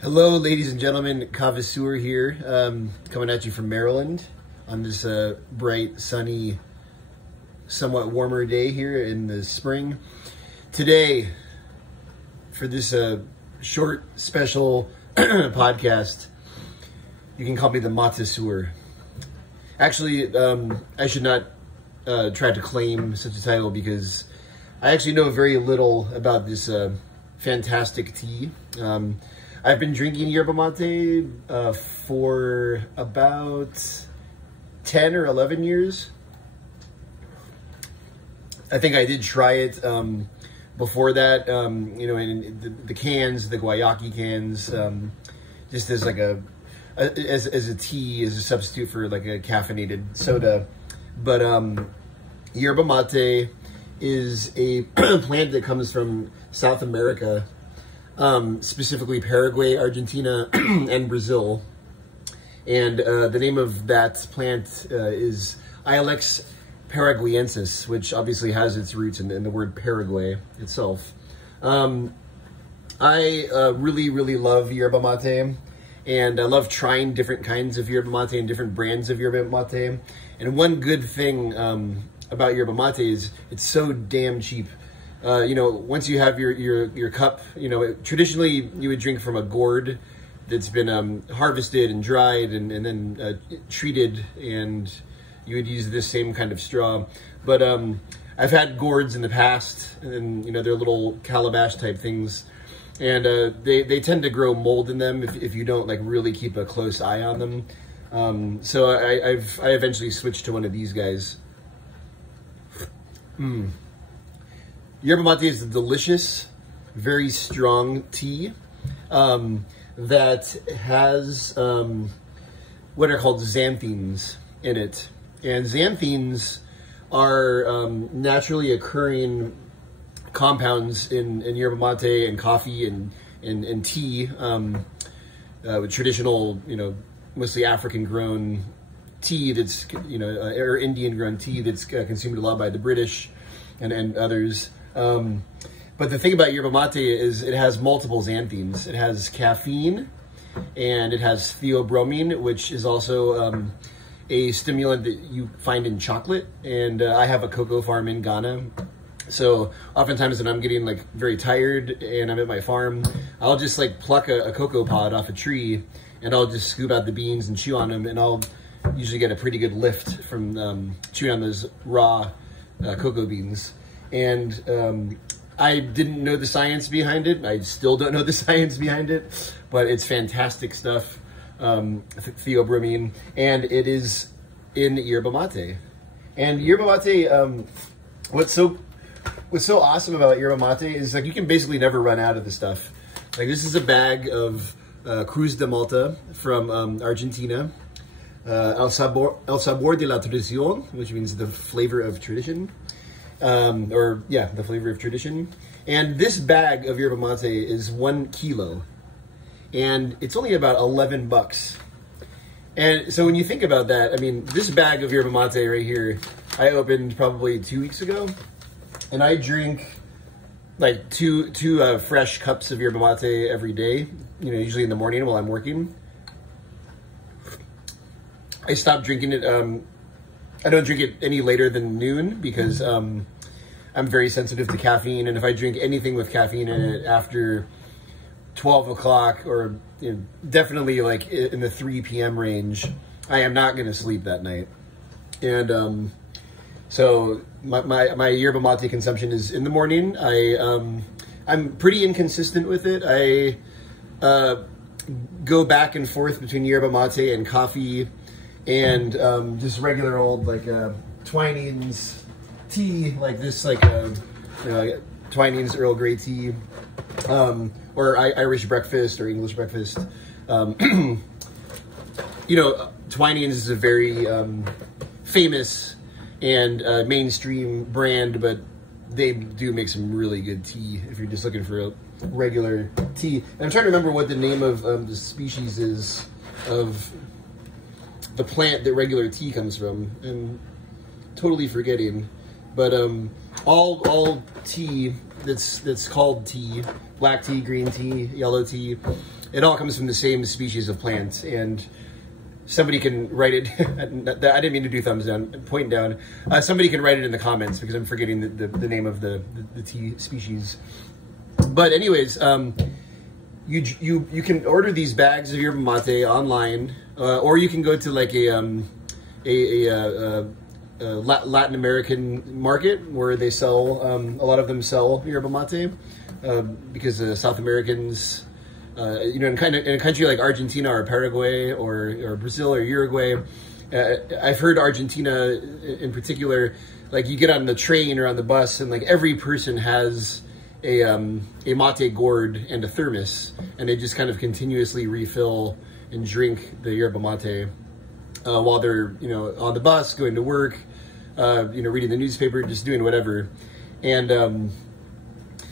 Hello, ladies and gentlemen. Kavasseur here, coming at you from Maryland on this bright, sunny, somewhat warmer day here in the spring. Today, for this short, special podcast, you can call me the Matteseur. Actually, I should not try to claim such a title because I actually know very little about this fantastic tea. I've been drinking Yerba Mate for about 10 or 11 years. I think I did try it before that, in the cans, the guayaki cans, just as like as a tea, as a substitute for like a caffeinated soda. But Yerba Mate is a plant that comes from South America, specifically Paraguay, Argentina, and Brazil. And the name of that plant is Ilex paraguayensis, which obviously has its roots in the word Paraguay itself. I really, really love Yerba Mate, and I love trying different kinds of Yerba Mate and different brands of Yerba Mate. And one good thing about Yerba Mate is it's so damn cheap. Once you have your cup, traditionally you would drink from a gourd that's been harvested and dried and then treated, and you would use this same kind of straw. But I've had gourds in the past, and they're little calabash type things, and they tend to grow mold in them if you don't like really keep a close eye on them. So I eventually switched to one of these guys. Yerba Mate is a delicious, very strong tea that has what are called xanthines in it. And xanthines are naturally occurring compounds in Yerba Mate and coffee and tea, with traditional, mostly African-grown tea that's, or Indian-grown tea that's consumed a lot by the British and others. But the thing about Yerba Mate is it has multiple xanthines. It has caffeine, and it has theobromine, which is also a stimulant that you find in chocolate. And I have a cocoa farm in Ghana. So oftentimes when I'm getting like very tired and I'm at my farm, I'll just like pluck a cocoa pod off a tree, and I'll just scoop out the beans and chew on them, and I'll usually get a pretty good lift from chewing on those raw cocoa beans. And I didn't know the science behind it. I still don't know the science behind it, but it's fantastic stuff, theobromine, and it is in Yerba Mate. And Yerba Mate, what's so awesome about Yerba Mate is like you can basically never run out of the stuff. Like this is a bag of Cruz de Malta from Argentina, el sabor de la tradición, which means the flavor of tradition. The flavor of tradition. And this bag of Yerba Mate is 1 kilo, and it's only about $11. And so when you think about that, I mean, this bag of Yerba Mate right here, I opened probably 2 weeks ago, and I drink like two fresh cups of Yerba Mate every day, usually in the morning while I'm working. I stopped drinking it, I don't drink it any later than noon because I'm very sensitive to caffeine, and if I drink anything with caffeine in it after 12 o'clock or definitely like in the 3 p.m. range, I am not going to sleep that night. And so my Yerba Mate consumption is in the morning. I'm pretty inconsistent with it. I go back and forth between Yerba Mate and coffee, and just regular old like Twinings tea, like this, like Twinings Earl Grey tea, or Irish breakfast or English breakfast. Twinings is a very famous and mainstream brand, but they do make some really good tea if you're just looking for a regular tea. And I'm trying to remember what the name of the species is of the plant that regular tea comes from. I'm totally forgetting. But all tea that's called tea, black tea, green tea, yellow tea. It all comes from the same species of plant, and somebody can write it. I didn't mean to do thumbs down, point down. Somebody can write it in the comments because I'm forgetting the name of the tea species. But anyways, you can order these bags of yerba mate online, or you can go to like a Latin American market where they sell, a lot of them sell yerba mate, because South Americans, you know, in a country like Argentina or Paraguay or Brazil or Uruguay, I've heard Argentina in particular, like you get on the train or on the bus and like every person has a mate gourd and a thermos, and they just kind of continuously refill and drink the yerba mate while they're, you know, on the bus, going to work, you know, reading the newspaper, just doing whatever. And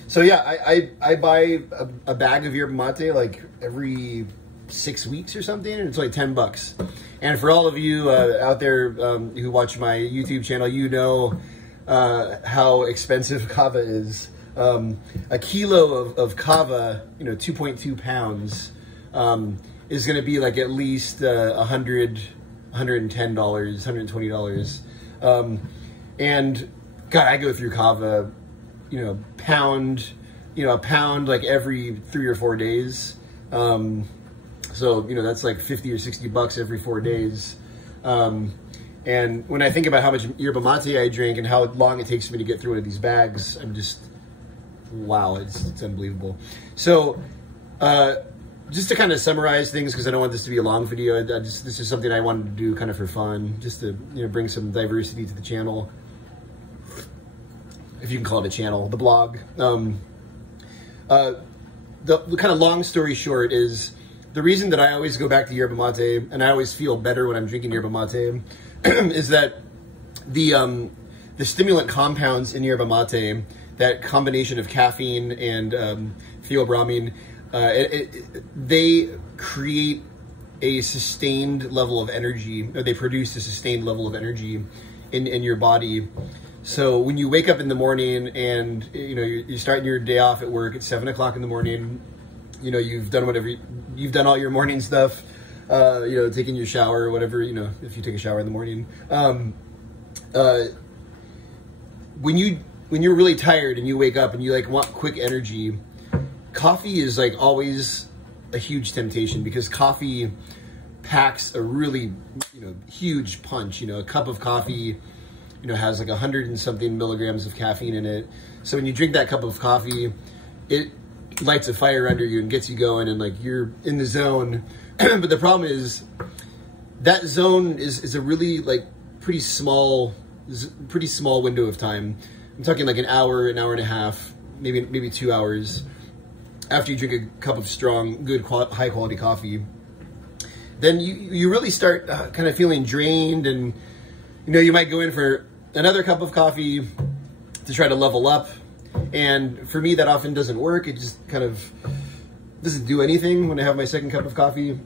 so yeah, I buy a bag of yerba mate like every 6 weeks or something, and it's like $10. And for all of you out there who watch my YouTube channel, you know how expensive kava is. A kilo of kava, you know, 2.2 pounds, is going to be like at least $110, $120. And God, I go through kava, you know, a pound like every 3 or 4 days. So, you know, that's like 50 or 60 bucks every 4 days. And when I think about how much yerba mate I drink and how long it takes me to get through one of these bags, I'm just, wow, it's unbelievable. So, just to kind of summarize things, because I don't want this to be a long video, this is something I wanted to do kind of for fun, just to, you know, bring some diversity to the channel, if you can call it a channel, the blog. The kind of long story short is, the reason that I always go back to yerba mate, and I always feel better when I'm drinking yerba mate, is that the stimulant compounds in yerba mate, that combination of caffeine and theobromine, they create a sustained level of energy, or they produce a sustained level of energy in your body. So when you wake up in the morning and, you know, you're starting your day off at work at 7 o'clock in the morning, you know, you've done all your morning stuff, you know, taking your shower or whatever, you know, if you take a shower in the morning. When you're really tired and you wake up and you like want quick energy, coffee is like always a huge temptation, because coffee packs a really, you know, huge punch. You know, a cup of coffee, you know, has like 100 and something milligrams of caffeine in it. So when you drink that cup of coffee, it lights a fire under you and gets you going, and like you're in the zone. But the problem is that zone is a really like pretty small window of time. I'm talking like an hour and a half, maybe 2 hours after you drink a cup of strong, good, high quality coffee. Then you really start kind of feeling drained, and you know, you might go in for another cup of coffee to try to level up. And for me, that often doesn't work. It just kind of doesn't do anything when I have my second cup of coffee.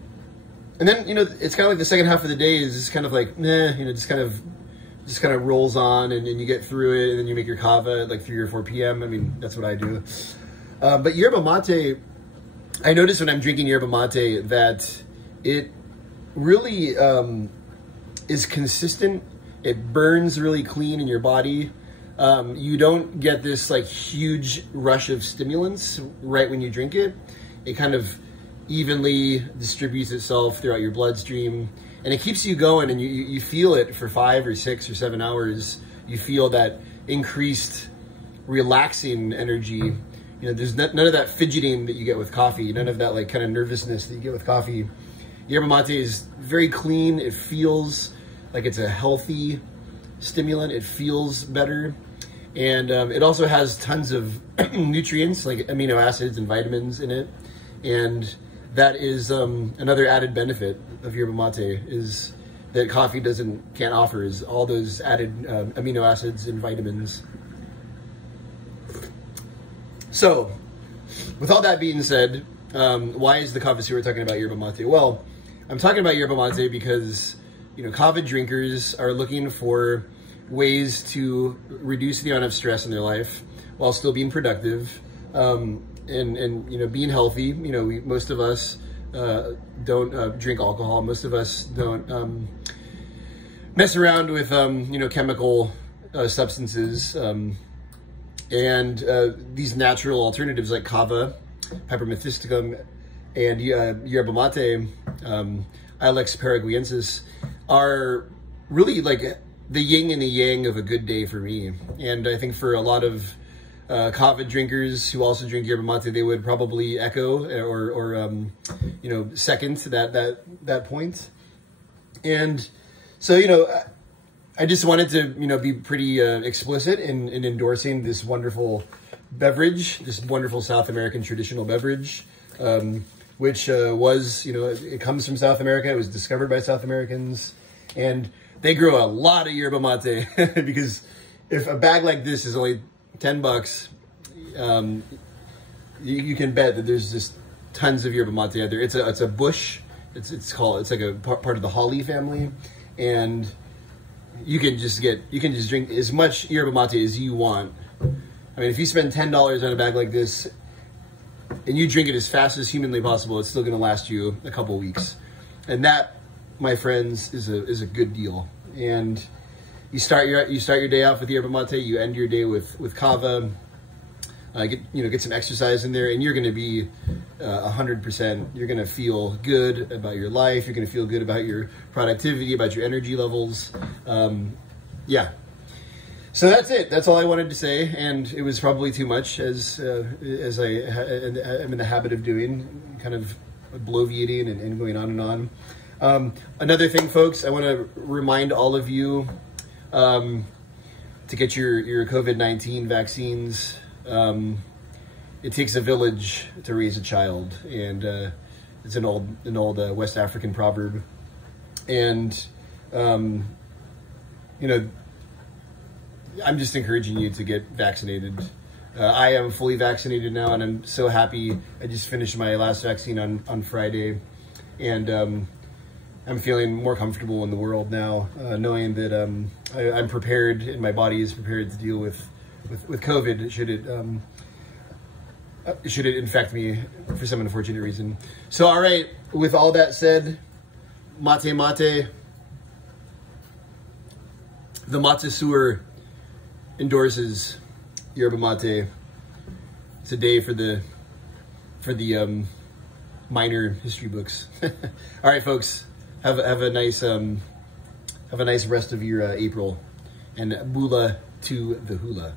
And then, you know, it's kind of like the second half of the day is just kind of like, meh, you know, just kind of rolls on, and you get through it, and then you make your kava at like 3 or 4 p.m. I mean, that's what I do. But yerba mate, I notice when I'm drinking yerba mate that it really is consistent. It burns really clean in your body. You don't get this like huge rush of stimulants right when you drink it. It kind of evenly distributes itself throughout your bloodstream, and it keeps you going, and you feel it for 5 or 6 or 7 hours. You feel that increased relaxing energy. You know, there's none of that fidgeting that you get with coffee, none of that like kind of nervousness that you get with coffee. Yerba mate is very clean. It feels like it's a healthy stimulant. It feels better. And it also has tons of nutrients like amino acids and vitamins in it. And that is another added benefit of yerba mate, is that coffee can't offer, is all those added amino acids and vitamins. So, with all that being said, why is the Kavasseur talking about yerba mate? Well, I'm talking about yerba mate because, you know, kava drinkers are looking for ways to reduce the amount of stress in their life while still being productive, and you know, being healthy. You know, most of us don't drink alcohol. Most of us don't mess around with you know, chemical substances, and these natural alternatives like Kava, Peppermint mysticum, and Yerba Mate, Ilex paraguayensis, are really like the yin and the yang of a good day for me. And I think for a lot of Kava drinkers who also drink Yerba Mate, they would probably echo or you know, second that point. And so, you know, I just wanted to, you know, be pretty explicit in endorsing this wonderful beverage, this wonderful South American traditional beverage, which was, you know, it comes from South America. It was discovered by South Americans, and they grow a lot of Yerba Mate because if a bag like this is only $10, you can bet that there's just tons of Yerba Mate out there. It's a bush. It's like a part of the holly family, and you can just drink as much Yerba Mate as you want. I mean, if you spend $10 on a bag like this and you drink it as fast as humanly possible, it's still going to last you a couple weeks. And that, my friends, is a good deal. And you start your day off with Yerba Mate, you end your day with Kava. Get some exercise in there, and you're going to be 100%. You're going to feel good about your life. You're going to feel good about your productivity, about your energy levels. Yeah. So that's it. That's all I wanted to say, and it was probably too much, as I'm in the habit of doing, kind of bloviating and going on and on. Another thing, folks, I want to remind all of you to get your COVID-19 vaccines. It takes a village to raise a child, and it's an old West African proverb. And you know, I'm just encouraging you to get vaccinated. I am fully vaccinated now, and I'm so happy. I just finished my last vaccine on Friday, and I'm feeling more comfortable in the world now, knowing that I'm prepared and my body is prepared to deal with COVID should it infect me for some unfortunate reason. So, all right, with all that said, mate. The Matteseur endorses Yerba Mate. It's a day for the minor history books. All right, folks, have a nice rest of your April, and bula to the hula.